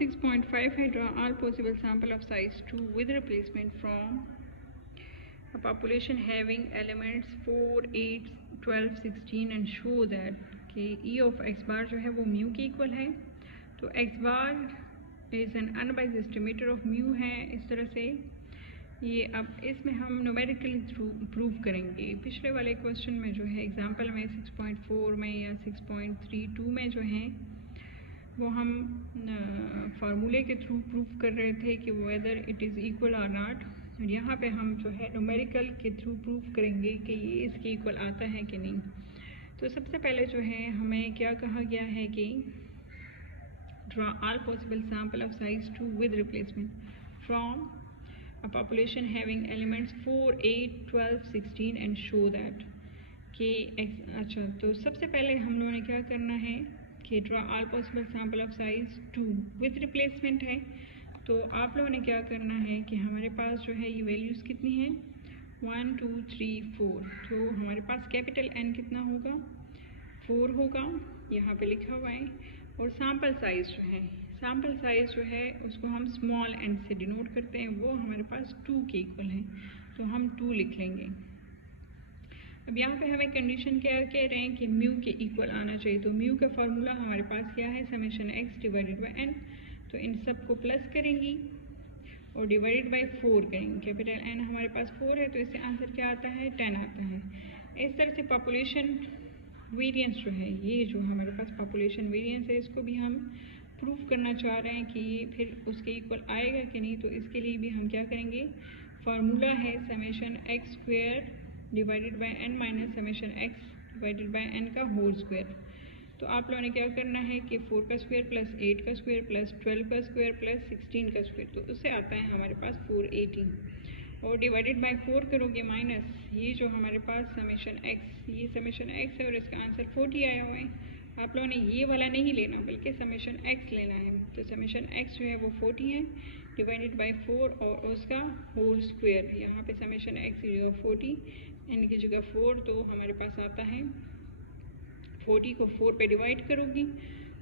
6.5 है draw all possible sample of size 2 with replacement from a population having elements 4, 8, 12, 16 and show that कि e of x bar जो है वो mu के equal है। तो x bar is an unbiased estimator of mu है। इस तरह से ये अब इसमें हम न्यूमेरिकली प्रूव करेंगे। पिछले वाले क्वेश्चन में जो है एग्जाम्पल में 6.4 में या 6.32 में जो है वो हम फार्मूले के थ्रू प्रूव कर रहे थे कि वेदर इट इज़ इक्वल और नॉट। और यहाँ पे हम जो है न्यूमेरिकल के थ्रू प्रूव करेंगे कि ये इसके इक्वल आता है कि नहीं। तो सबसे पहले जो है हमें क्या कहा गया है कि draw all possible sample of size 2 with replacement from a population having elements 4, 8, 12, 16 and show that कि अच्छा, तो सबसे पहले हम लोगों ने क्या करना है कि draw all possible sample of size 2 with replacement है। तो आप लोगों ने क्या करना है कि हमारे पास जो है ये वैल्यूज़ कितनी हैं 1, 2, 3, 4। तो हमारे पास कैपिटल N कितना होगा 4 होगा, यहाँ पे लिखा हुआ है। और सैम्पल साइज़ जो है उसको हम स्मॉल n से डिनोट करते हैं, वो हमारे पास 2 के इक्वल है, तो हम 2 लिख लेंगे। अब यहाँ पे हमें कंडीशन क्या कह रहे हैं कि म्यू के इक्वल आना चाहिए। तो म्यू का फार्मूला हमारे पास क्या है summation x divided by n। तो इन सब को प्लस करेंगी और डिवाइडेड बाय 4 करेंगे। कैपिटल N हमारे पास 4 है, तो इससे आंसर क्या आता है 10 आता है। इस तरह से पॉपुलेशन वेरिएंस जो है, ये जो हमारे पास पॉपुलेशन वेरिएंस है, इसको भी हम प्रूफ करना चाह रहे हैं कि ये फिर उसके इक्वल आएगा कि नहीं। तो इसके लिए भी हम क्या करेंगे, फार्मूला है summation x square divided by n minus summation x divided by n का होल स्क्वायर। तो आप लोगों ने क्या करना है कि 4 का स्क्वायर प्लस 8 का स्क्वायर प्लस 12 का स्क्वायर प्लस 16 का स्क्वायर, तो उससे आता है हमारे पास 418 और डिवाइडेड बाय 4 करोगे माइनस ये जो हमारे पास समेशन x, ये समेशन x है और इसका आंसर 40 आया हुआ है। आप लोगों ने ये वाला नहीं लेना बल्कि समेशन x लेना है। तो समेशन x जो है वो 40 है डिवाइडेड बाय 4 और उसका होल स्क्वायर। यहाँ पे समेशन x की जगह 40, n की जगह 4, तो हमारे पास आता है 40 को 4 पे डिवाइड करोगी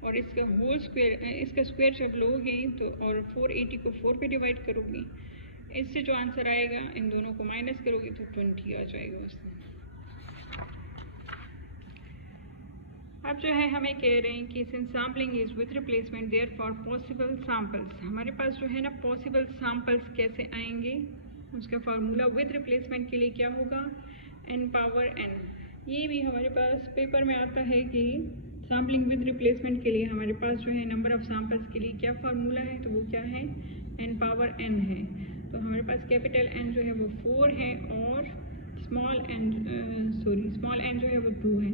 और इसका होल स्क्वायर, इसका स्क्वायर जब लोगे तो और 480 को 4 पे डिवाइड करोगी, इससे जो आंसर आएगा इन दोनों को माइनस करोगी तो 20 आ जाएगा उसमें। अब जो है हमें कह रहे हैं कि since sampling is with replacement therefore possible samples, हमारे पास जो है ना पॉसिबल सैम्पल्स कैसे आएंगे, उसका फार्मूला विद रिप्लेसमेंट के लिए क्या होगा n पावर n। ये भी हमारे पास पेपर में आता है कि सैम्पलिंग विद रिप्लेसमेंट के लिए हमारे पास जो है नंबर ऑफ सैम्पल्स के लिए क्या फार्मूला है, तो वो क्या है n पावर n है। तो हमारे पास कैपिटल N जो है वो 4 है और स्मॉल n जो है वो 2 है।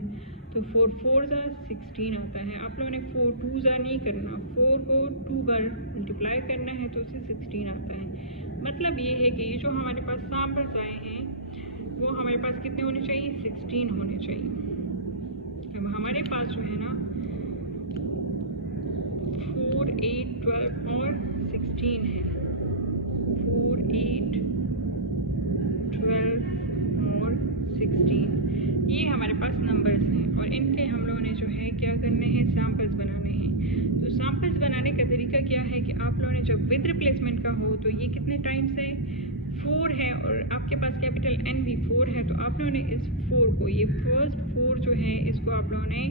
तो 4 4 16 आता है। आप लोगों ने 4 2 नहीं करना, 4 को 2 बार मल्टीप्लाई करना है तो उससे 16 आता है। मतलब ये है कि जो हमारे पास सैम्पल्स आए हैं वो हमारे पास कितने होने चाहिए 16 होने चाहिए। अब हमारे पास जो है ना 4, 8, 12 और 16 है। 4, 8, 12 और 16 ये हमारे पास नंबर्स हैं और इनके हम लोगों ने जो है क्या करने हैं सैम्पल्स बनाने हैं। तो सैम्पल्स बनाने का तरीका क्या है कि आप लोगों ने जब विद रिप्लेसमेंट का हो तो ये कितने टाइम्स है 4 है और आपके पास कैपिटल N भी 4 है। तो आप लोगों ने इस 4 को, ये फर्स्ट 4 जो है इसको आप लोगों ने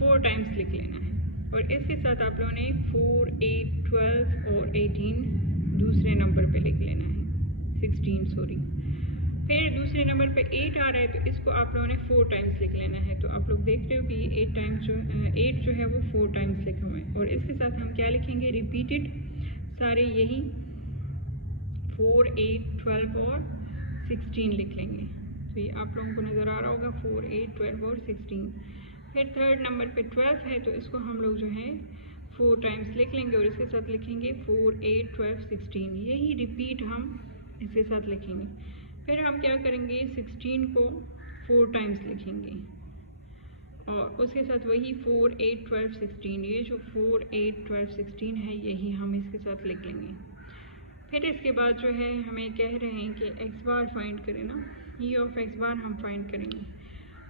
4 टाइम्स लिख लेना है और इसके साथ आप लोगों ने 4, 8, 12 और 18 दूसरे नंबर पे लिख लेना है 16 सॉरी। फिर दूसरे नंबर पे 8 आ रहा है तो इसको आप लोगों ने 4 टाइम्स लिख लेना है। तो आप लोग देख रहे हो कि ये 8 जो है वो 4 टाइम्स लिखा हुआ है और इसके साथ हम क्या लिखेंगे रिपीटेड सारे यही 4, 8, 12 और 16 लिख लेंगे। तो ये आप लोगों को नज़र आ रहा होगा 4, 8, 12 और 16। फिर थर्ड नंबर पे 12 है तो इसको हम लोग जो है 4 टाइम्स लिख लेंगे और इसके साथ लिखेंगे 4, 8, 12, 16। यही रिपीट हम इसके साथ लिखेंगे। फिर हम क्या करेंगे 16 को 4 टाइम्स लिखेंगे और उसके साथ वही 4, 8, 12, 16। ये जो 4, 8, 12, 16 है यही हम इसके साथ लिख लेंगे। फिर इसके बाद जो है हमें कह रहे हैं कि x बार फाइंड करें ना, e ऑफ x बार हम फाइंड करेंगे।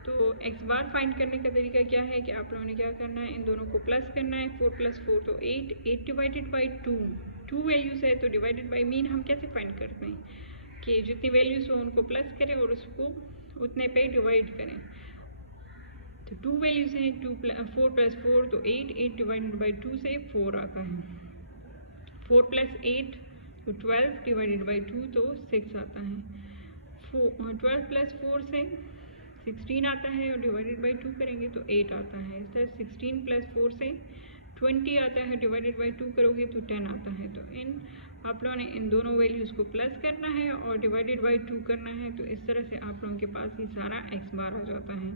तो एक्स बार फाइंड करने का तरीका क्या है कि आप लोगों ने क्या करना है, इन दोनों को प्लस करना है। 4 + 4 तो 8, 8 डिवाइडेड बाई 2 वैल्यूज है तो डिवाइडेड बाई मीन हम कैसे फाइंड करते हैं कि जितनी वैल्यूज हो उनको प्लस करें और उसको उतने पे डिवाइड करें। तो 2 वैल्यूज हैं, 4 + 4 तो 8, 8 डिवाइडेड बाई 2 से 4 आता है। 4 + 8 तो 12 डिवाइडेड बाई 2 तो 6 आता है। 12 + 4 से 16 आता है और डिवाइडेड बाई 2 करेंगे तो 8 आता है। इस तरह 16 + 4 से 20 आता है, डिवाइडेड बाई 2 करोगे तो 10 आता है। तो आप लोगों ने इन दोनों वैल्यूज़ को प्लस करना है और डिवाइडेड बाई 2 करना है। तो इस तरह से आप लोगों के पास ये सारा एक्स बार आ जाता है।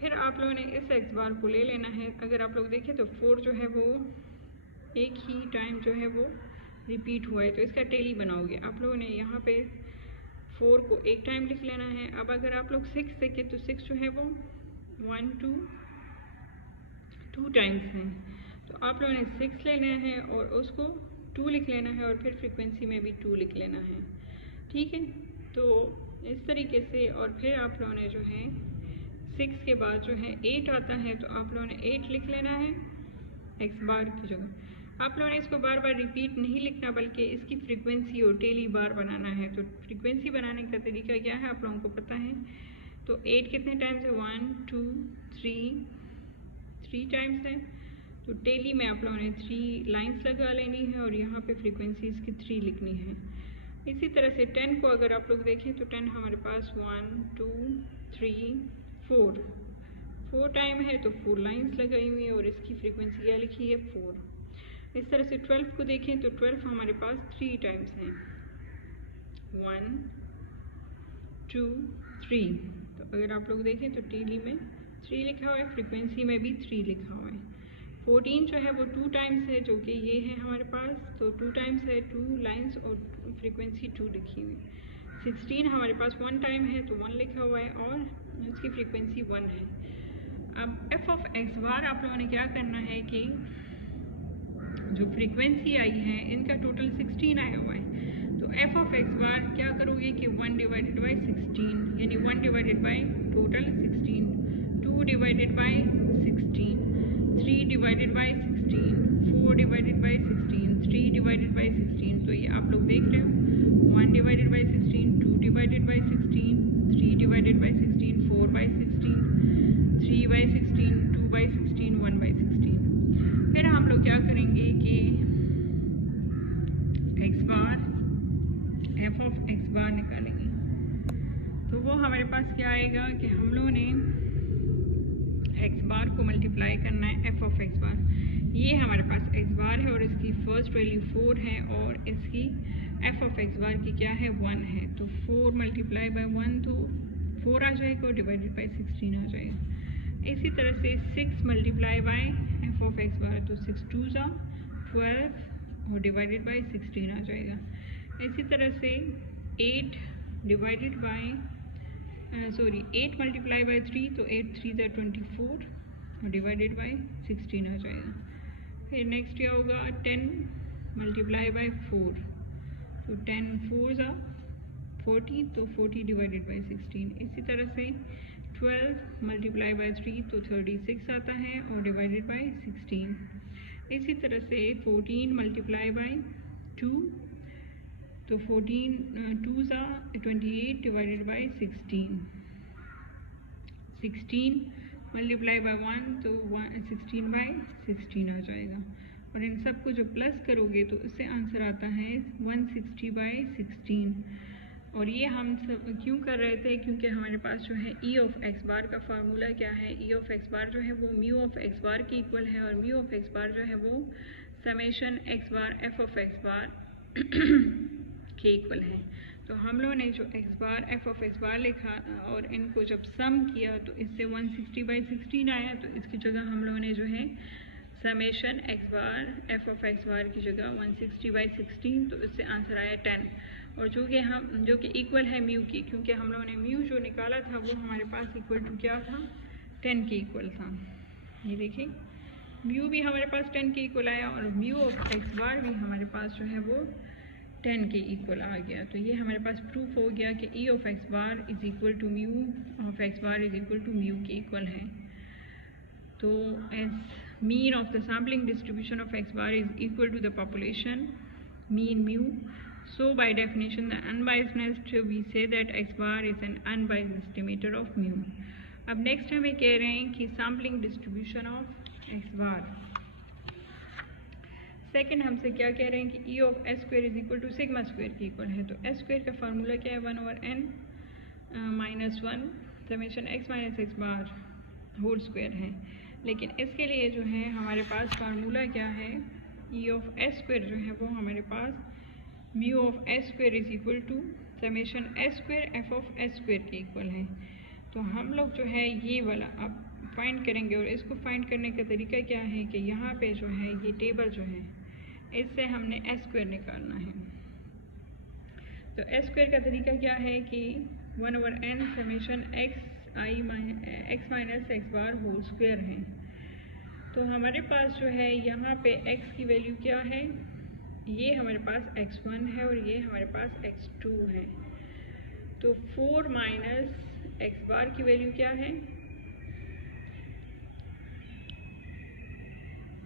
फिर आप लोगों ने इस एक्स बार को ले लेना है। अगर आप लोग देखें तो 4 जो है वो एक ही टाइम जो है वो रिपीट हुआ है, तो इसका टेली बनाओगे। आप लोगों ने यहाँ पे 4 को एक टाइम लिख लेना है। अब अगर आप लोग 6 देखें तो 6 जो है वो 1 2 टाइम्स हैं, तो आप लोगों ने 6 लेना है और उसको 2 लिख लेना है और फिर फ्रीक्वेंसी में भी 2 लिख लेना है। ठीक है, तो इस तरीके से। और फिर आप लोगों ने जो है 6 के बाद जो है 8 आता है, तो आप लोगों ने 8 लिख लेना है एक्स बार की जगह। आप लोगों ने इसको बार बार रिपीट नहीं लिखना, बल्कि इसकी फ्रीक्वेंसी और टेली बार बनाना है। तो फ्रीक्वेंसी बनाने का तरीका क्या है आप लोगों को पता है। तो 8 कितने टाइम्स है, 1 2 3 टाइम्स है। तो टेली में आप लोगों ने 3 लाइन्स लगा लेनी है और यहाँ पे फ्रीक्वेंसी इसकी 3 लिखनी है। इसी तरह से 10 को अगर आप लोग देखें तो 10 हमारे पास 1 2 3 4 टाइम है, तो 4 लाइन्स लगाई हुई है और इसकी फ्रीक्वेंसी क्या लिखी है, 4। इस तरह से 12 को देखें तो 12 हमारे पास 3 टाइम्स हैं, 1 2 3। तो अगर आप लोग देखें तो टेली में 3 लिखा हुआ है, फ्रीक्वेंसी में भी 3 लिखा हुआ है। 14 जो है वो 2 टाइम्स है, जो कि ये है हमारे पास, तो 2 टाइम्स है, 2 लाइन्स और फ्रीक्वेंसी 2 लिखी हुई। 16 हमारे पास 1 टाइम है, तो 1 लिखा हुआ है और उसकी फ्रीक्वेंसी 1 है। अब एफ ऑफ एक्स बार आप लोगों ने क्या करना है कि जो फ्रीक्वेंसी आई है इनका टोटल 16 आया हुआ है। तो एफ ऑफ एक्स बार क्या करोगे कि 1 डिवाइडेड बाई 16, यानी 1 divided by total 16, 2 divided by 16, 3 divided by 16, 4 divided by 16, 3 divided by 16। तो ये आप लोग देख रहे हो 1 divided by 16, 2 divided by 16, 3 divided by 16, 4 by 16, 3 by 16, 2 by 16, 1 by 16। फिर हम लोग क्या करेंगे कि x bar f of x bar निकालेंगे। तो वो हमारे पास क्या आएगा कि हम लोगों ने एक्स बार को मल्टीप्लाई करना है एफ ऑफ एक्स बार। ये हमारे पास एक्स बार है और इसकी फर्स्ट वैल्यू 4 है और इसकी एफ ऑफ एक्स बार की क्या है, 1 है। तो 4 मल्टीप्लाई बाई 1 तो 4 आ जाएगा और डिवाइडेड बाई 16 आ जाएगा। इसी तरह से 6 multiply by f of x bar, तो 6 2 जा 12 और डिवाइडेड बाई 16 आ जाएगा। इसी तरह से 8 डिवाइडेड बाई 8 मल्टीप्लाई बाई 3, तो 8 3 जा 24 और डिवाइडेड बाई 16 आ जाएगा। फिर नेक्स्ट क्या होगा, 10 मल्टीप्लाई बाई 4, तो 10 4 जा 40, तो 40 डिवाइडेड बाई 16। इसी तरह से 12 मल्टीप्लाई बाई 3, तो 36 आता है और डिवाइडेड बाई 16। इसी तरह से 14 मल्टीप्लाई बाई 2, तो 14 2 जा 28 डिवाइडेड बाई 16। 16 मल्टीप्लाई बाई 1, तो 16 बाई 16 आ जाएगा। और इन सब को जो प्लस करोगे तो इससे आंसर आता है 160 बाई 16। और ये हम सब क्यों कर रहे थे, क्योंकि हमारे पास जो है ई ऑफ एक्स बार का फार्मूला क्या है, ई ऑफ एक्स बार जो है वो म्यू ऑफ एक्स बार की इक्वल है और म्यू ऑफ एक्स बार जो है वो summation x bar f of x bar के इक्वल है। तो हम लोगों ने जो x bar f of x bar लिखा और इनको जब सम किया तो इससे 160 बाई 16 आया। तो इसकी जगह हम लोगों ने जो है summation x bar f of x bar की जगह 160 बाई 16, तो इससे आंसर आया 10। और जो कि इक्वल है म्यू की, क्योंकि हम लोगों ने म्यू जो निकाला था वो हमारे पास इक्वल टू क्या था, 10 के इक्वल था। ये देखिए म्यू भी हमारे पास 10 के इक्वल आया और म्यू ऑफ एक्स बार भी हमारे पास जो है वो 10 के इक्वल आ गया। तो ये हमारे पास प्रूफ हो गया कि E of x bar is equal to mu of x bar is equal to mu के इक्वल है। तो as mean of the sampling distribution of x bar is equal to the population mean mu, so by definition the unbiasedness we say that x bar is an unbiased estimator of mu। अब next हमें कह रहे हैं कि sampling distribution of x bar. Second हमसे क्या कह रहे हैं कि E of S square is equal to sigma square के इक्वल है। तो एस स्क्वेयर का फार्मूला क्या है 1/n - 1 summation x minus X bar whole square है। लेकिन इसके लिए जो है हमारे पास फार्मूला क्या है, ई ऑफ एस स्क्वेयर जो है वो हमारे पास mu of S square is equal to summation s square f of S square के इक्वल है। तो हम लोग जो है ये वाला अब फाइंड करेंगे और इसको फाइंड करने का तरीका क्या है कि यहाँ पे जो है ये टेबल जो है इससे हमने एस स्क्वेयर निकालना है। तो एस स्क्वेयर का तरीका क्या है कि 1/n summation x minus X bar whole square है। तो हमारे पास जो है यहाँ पे x की वैल्यू क्या है, ये हमारे पास x1 है और ये हमारे पास x2 है। तो 4 माइनस एक्स बार की वैल्यू क्या है